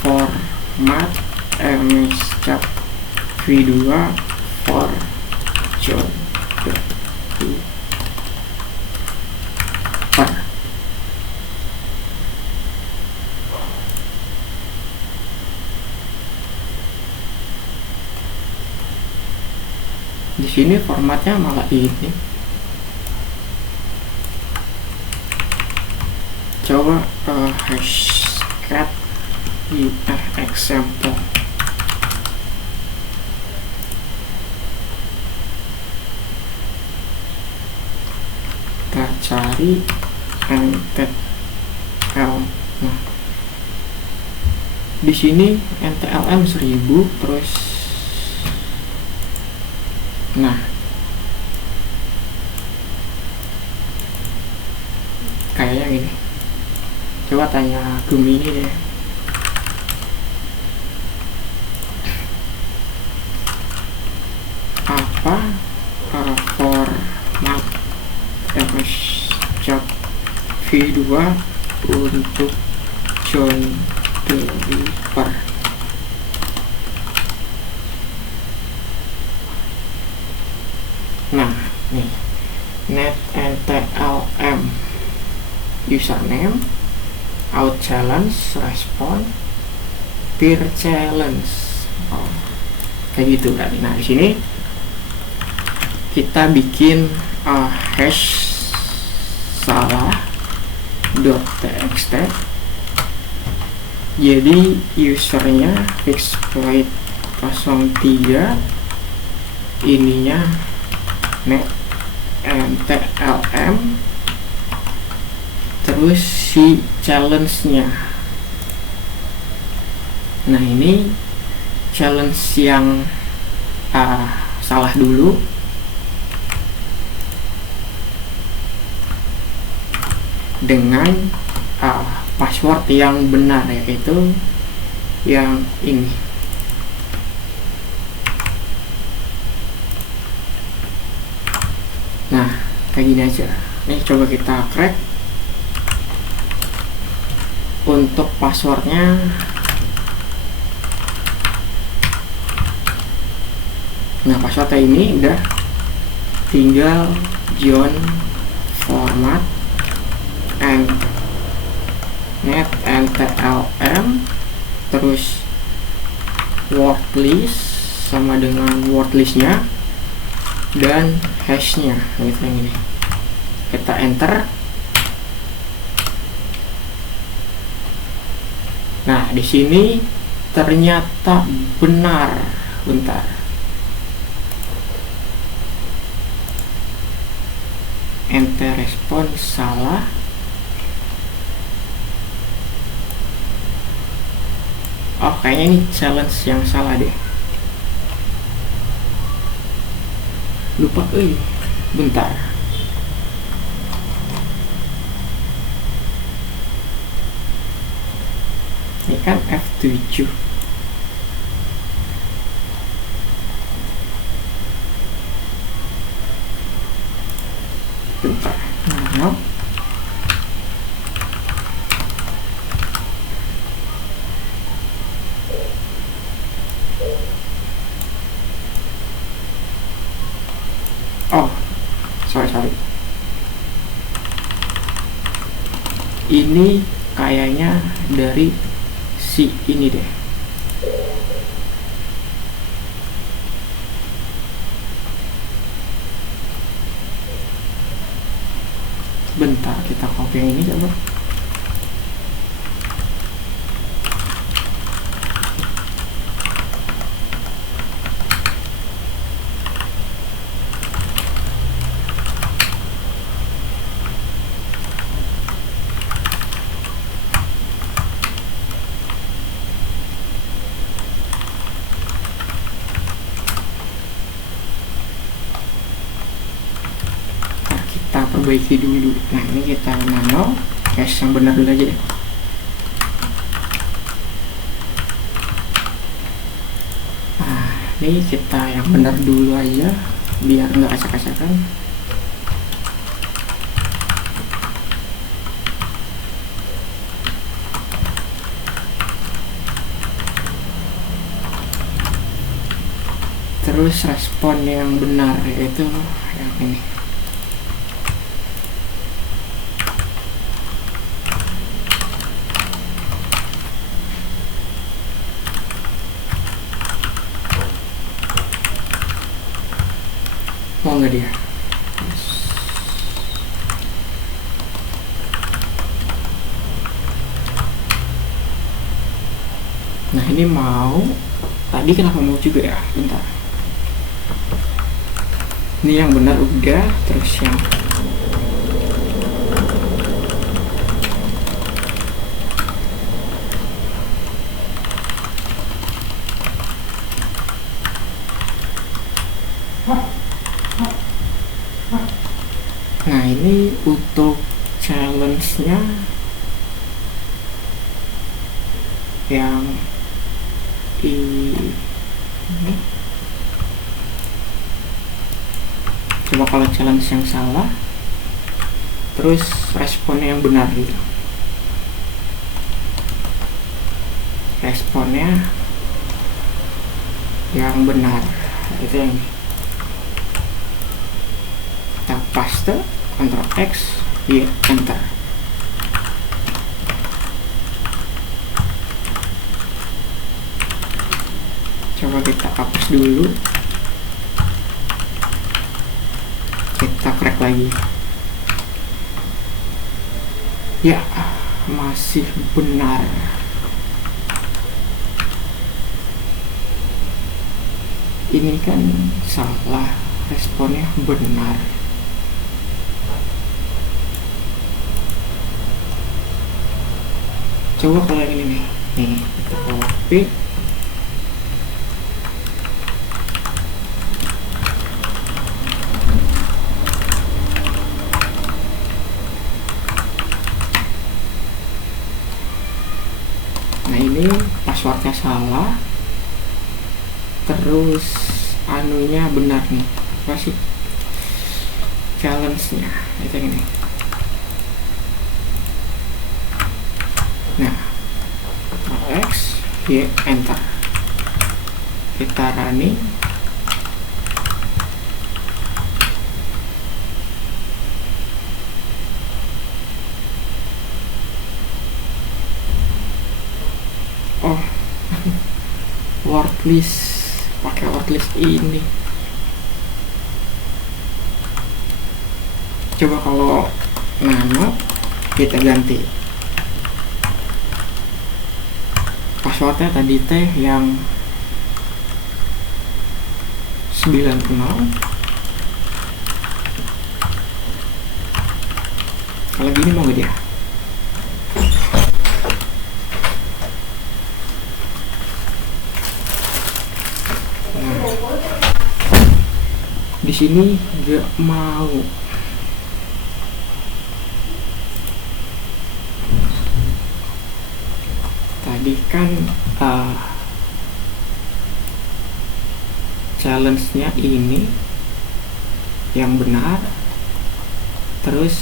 format mscap v2 for John di sini formatnya malah ini. Coba hashcat example. Kita cari NTL. Nah, di sini NTLM 1000 terus. Nah, kayaknya gini. Coba tanya Gemini deh. Apa format mscap v2 untuk John Deliver? Nah, nih net NTLM username, out challenge, respon, peer challenge. Oh, kayak gitu kan. Nah, di sini kita bikin hash salah .txt. Jadi usernya fixplate 03, ininya net NTLM, terus si challenge-nya. Nah, ini challenge yang salah dulu. Dengan password yang benar, yaitu yang ini. kayak gini aja. Nih coba kita crack. Untuk passwordnya passwordnya ini udah, tinggal join format and net ntlm terus word list sama dengan word listnya dan hashnya gitu yang ini. Kita enter. Nah, di sini ternyata benar. Bentar. Enter respon salah. Oh, kayaknya ini challenge yang salah deh. Lupa, bentar. Ini kan F7. Bentar. Nah, oh, sorry. Ini kayaknya dari si ini deh. Bentar, kita copy yang ini coba. Kita perbaiki dulu. Nah, ini kita nano cache yang benar dulu aja deh. Nah, ini kita yang benar dulu aja biar nggak acak-acakan. Terus respon yang benar yaitu yang ini. Mau nggak dia? Nah, ini mau. Tadi kenapa mau juga ya? Bentar. Ini yang benar udah, terus yang nah, ini untuk challenge-nya yang ini. Coba kalau challenge yang salah, terus responnya yang benar gitu. Responnya yang benar itu yang ini. Kita paste, Ctrl X, enter. Coba kita hapus dulu. Kita crack lagi. Ya, masih benar. Ini kan salah, responnya benar. Coba kalau yang ini nih, kita copy. Nah, ini passwordnya salah, terus anunya benar nih. Apa sih? challenge-nya itu yang ini. Nah, X, Y, enter. Kita running. Oh, word list, pakai word list ini. Coba kalau nano kita ganti passwordnya tadi teh yang 90. Kalau gini mau gak dia? Di sini gak mau. Tadi kan challenge-nya ini yang benar, terus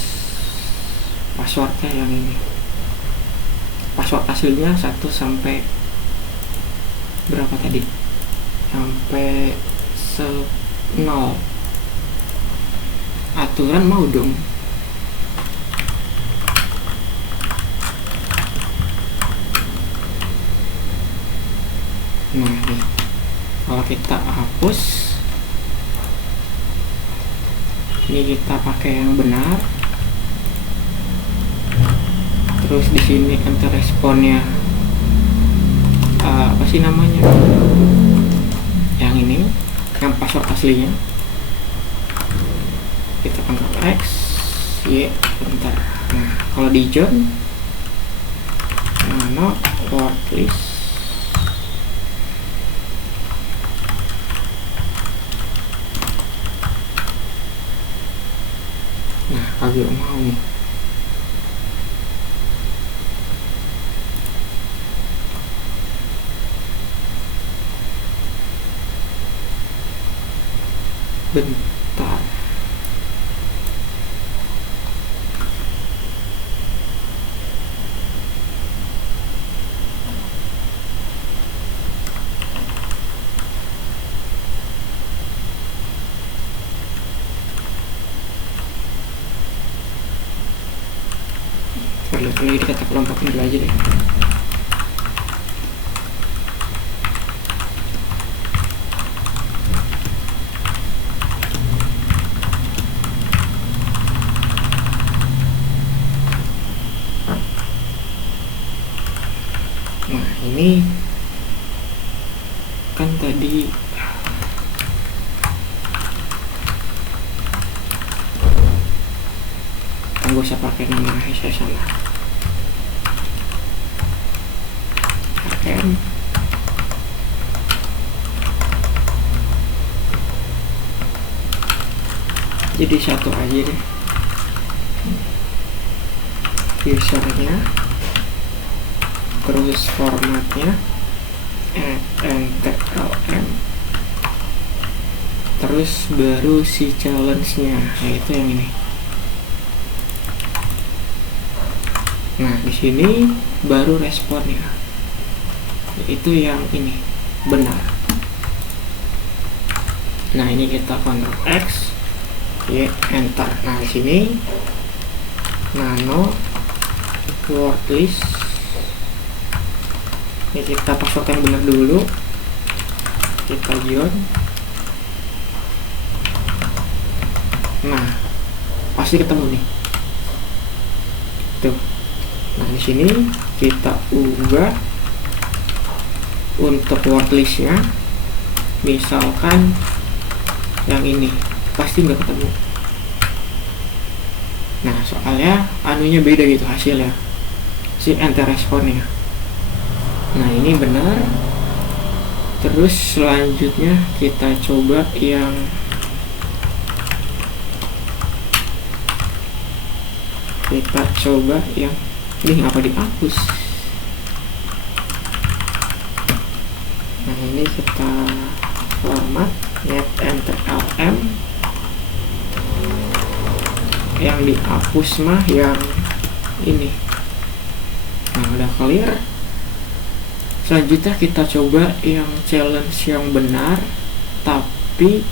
passwordnya yang ini. Password aslinya 1 sampai berapa tadi? Sampai 0. Aturan mau dong. Nah nih, kalau kita hapus, ini kita pakai yang benar. Terus di sini enter responnya apa sih namanya? Yang ini, yang password aslinya. Kita angkat X, Y, bentar. Nah, kalau di join, nano word list. Nah, kagak mau nih. Bentar. Perlu kita kelompokin dulu aja deh. Nah ini kan tadi gak usah pakai nama saya salah. RM jadi satu aja deh. Usernya, terus formatnya NTLM, terus baru si challenge-nya, yaitu yang ini. Nah di sini baru responnya, yaitu yang ini benar. Nah ini kita Ctrl X, Y, enter. Nah di sini nano word list. Ini kita password yang benar dulu, kita join. Nah pasti ketemu nih tuh. Nah di sini kita ubah untuk word listnya, misalkan yang ini, pasti nggak ketemu. Nah soalnya anunya beda gitu hasilnya, si enter responnya. Nah ini benar. Terus selanjutnya kita coba yang ini apa dihapus. Nah ini kita format net enter lm. yang dihapus mah yang ini. Nah, udah clear. Selanjutnya kita coba yang challenge yang benar tapi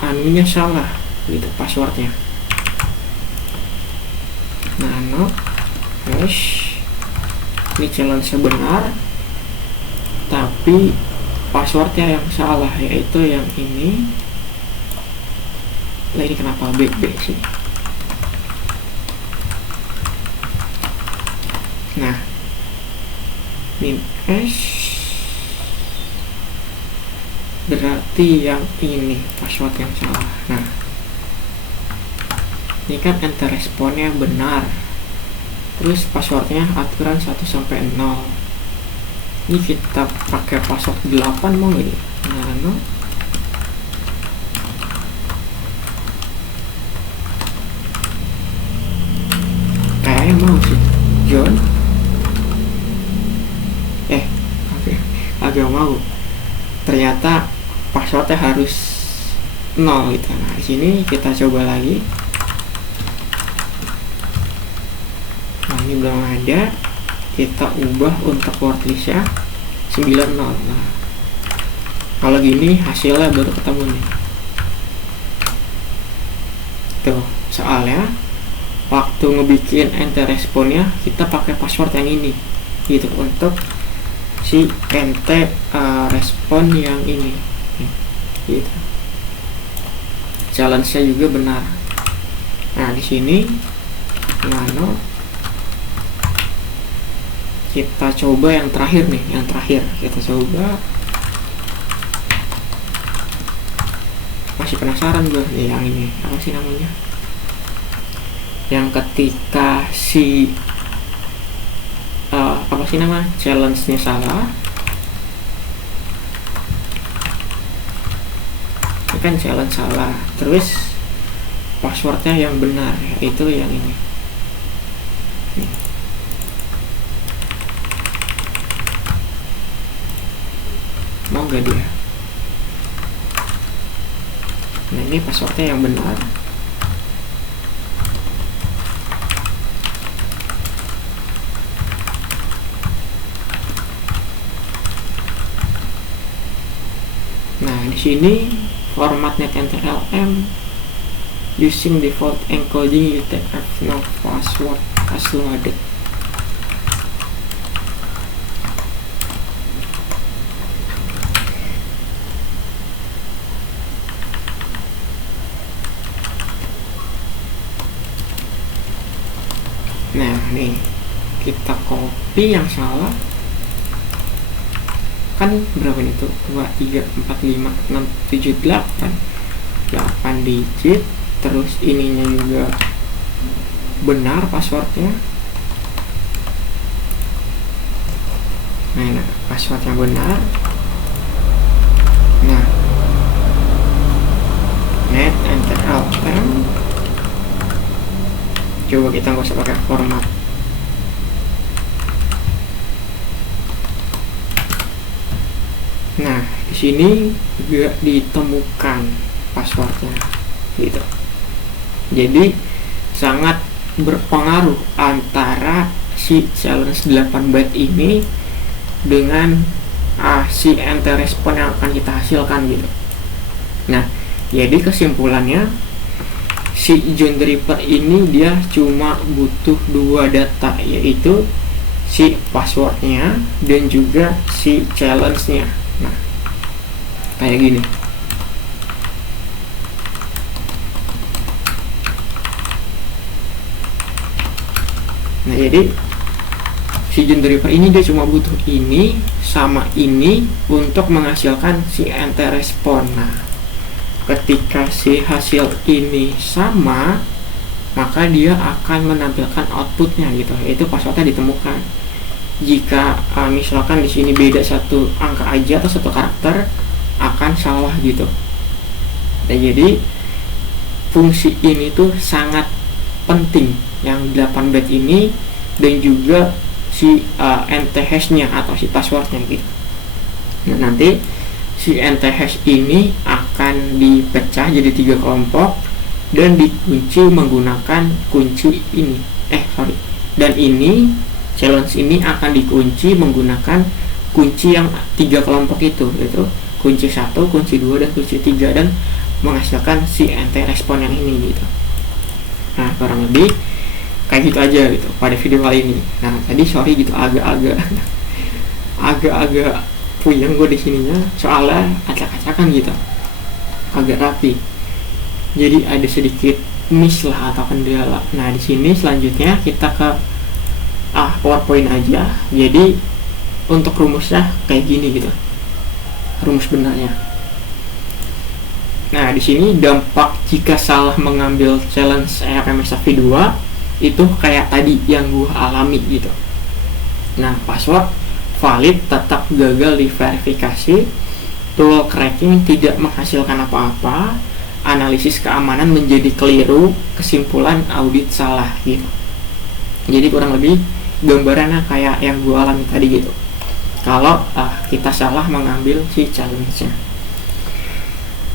anunya salah gitu, passwordnya. Nano hash, ini challenge benar tapi passwordnya yang salah, yaitu yang ini. Lah, ini kenapa BB sih? Nah, min hash berarti yang ini password yang salah. Nah, ini kan enter responnya benar, terus passwordnya aturan 1 sampai 0. Ini kita pakai password 8 mau nggak? Nano kayaknya mau sih, John. Agak mau. Ternyata passwordnya harus 0 gitu. Nah, di sini kita coba lagi. Nah, ini belum ada. Kita ubah untuk wordlistnya 90. Nah, kalau gini hasilnya baru ketemu nih. Tuh, soalnya waktu ngebikin enter responnya kita pakai password yang ini gitu untuk si enter respon yang ini gitu. Challenge-nya juga benar. Nah, di sini nano kita coba yang terakhir nih, yang terakhir kita coba. Masih penasaran gue nih yang ini, apa sih namanya, yang ketika si apa sih nama challenge-nya salah. Ini kan challenge salah, terus passwordnya yang benar, yaitu yang ini. Mau gak dia? Nah, ini passwordnya yang benar. Nah, di sini format netenter.lm using default encoding UTF no password as loaded. Nah, nih kita copy yang salah. Kan berapa nih tuh? 2, 3, 4, 5, 6, 7, 8 digit. Terus ininya juga benar passwordnya. Nah, passwordnya benar. Nah, netenter.lm. Coba kita nggak usah pakai format. Nah, di sini juga ditemukan passwordnya gitu. Jadi sangat berpengaruh antara si challenge 8 byte ini dengan si enter respon yang akan kita hasilkan gitu. Nah, jadi kesimpulannya si John Draper ini dia cuma butuh 2 data, yaitu si passwordnya dan juga si challenge-nya. Nah, kayak gini. Nah, jadi si John Draper ini dia cuma butuh ini sama ini untuk menghasilkan si enter respon. Nah, ketika si hasil ini sama, maka dia akan menampilkan outputnya gitu, yaitu passwordnya ditemukan. Jika misalkan di sini beda satu angka aja atau satu karakter, akan salah gitu. Nah, jadi fungsi ini tuh sangat penting, yang 8 byte ini dan juga si nthash-nya atau si passwordnya gitu. Nah, nanti si nthash ini akan dipecah jadi 3 kelompok dan dikunci menggunakan kunci ini. Dan ini challenge ini akan dikunci menggunakan kunci yang 3 kelompok itu, yaitu kunci 1, kunci 2, dan kunci 3, dan menghasilkan si anti-respon yang ini gitu. Nah, kurang lebih kayak gitu aja gitu pada video kali ini. Nah, tadi sorry gitu agak-agak puyeng gue di sininya, soalnya acak-acakan gitu, agak rapi. Jadi ada sedikit miss lah atau kendala. Nah, di sini selanjutnya kita ke PowerPoint aja. Jadi untuk rumusnya kayak gini gitu, rumus benarnya. Nah, di sini dampak jika salah mengambil challenge ERMSAV 2 itu kayak tadi yang gue alami gitu. Nah, password valid tetap gagal diverifikasi, tool cracking tidak menghasilkan apa-apa, analisis keamanan menjadi keliru, kesimpulan audit salah gitu. Jadi kurang lebih gambarannya kayak yang gue alami tadi gitu, kalau kita salah mengambil si challenge-nya.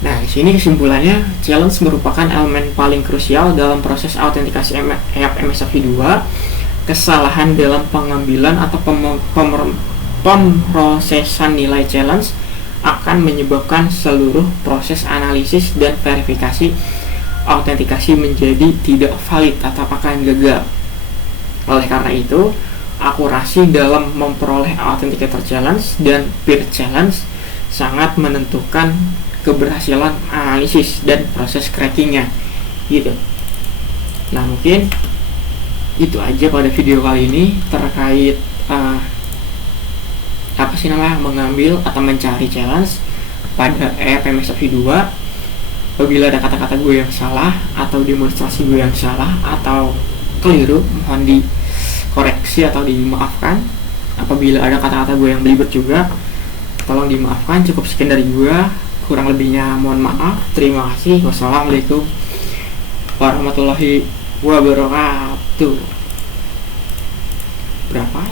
Nah, di sini kesimpulannya, challenge merupakan elemen paling krusial dalam proses autentikasi ERMSAV 2. Kesalahan dalam pengambilan atau pemrosesan nilai challenge akan menyebabkan seluruh proses analisis dan verifikasi autentikasi menjadi tidak valid atau akan gagal. Oleh karena itu, akurasi dalam memperoleh authenticator challenge dan peer challenge sangat menentukan keberhasilan analisis dan proses crackingnya gitu. Nah, mungkin itu aja pada video kali ini terkait mengambil atau mencari challenge pada ERMSAV 2. Apabila ada kata-kata gue yang salah atau demonstrasi gue yang salah atau keliru, mohon dikoreksi atau dimaafkan. Apabila ada kata-kata gue yang belibet juga, tolong dimaafkan. Cukup sekian dari gue, kurang lebihnya mohon maaf. Terima kasih. Wassalamualaikum warahmatullahi wabarakatuh. Berapa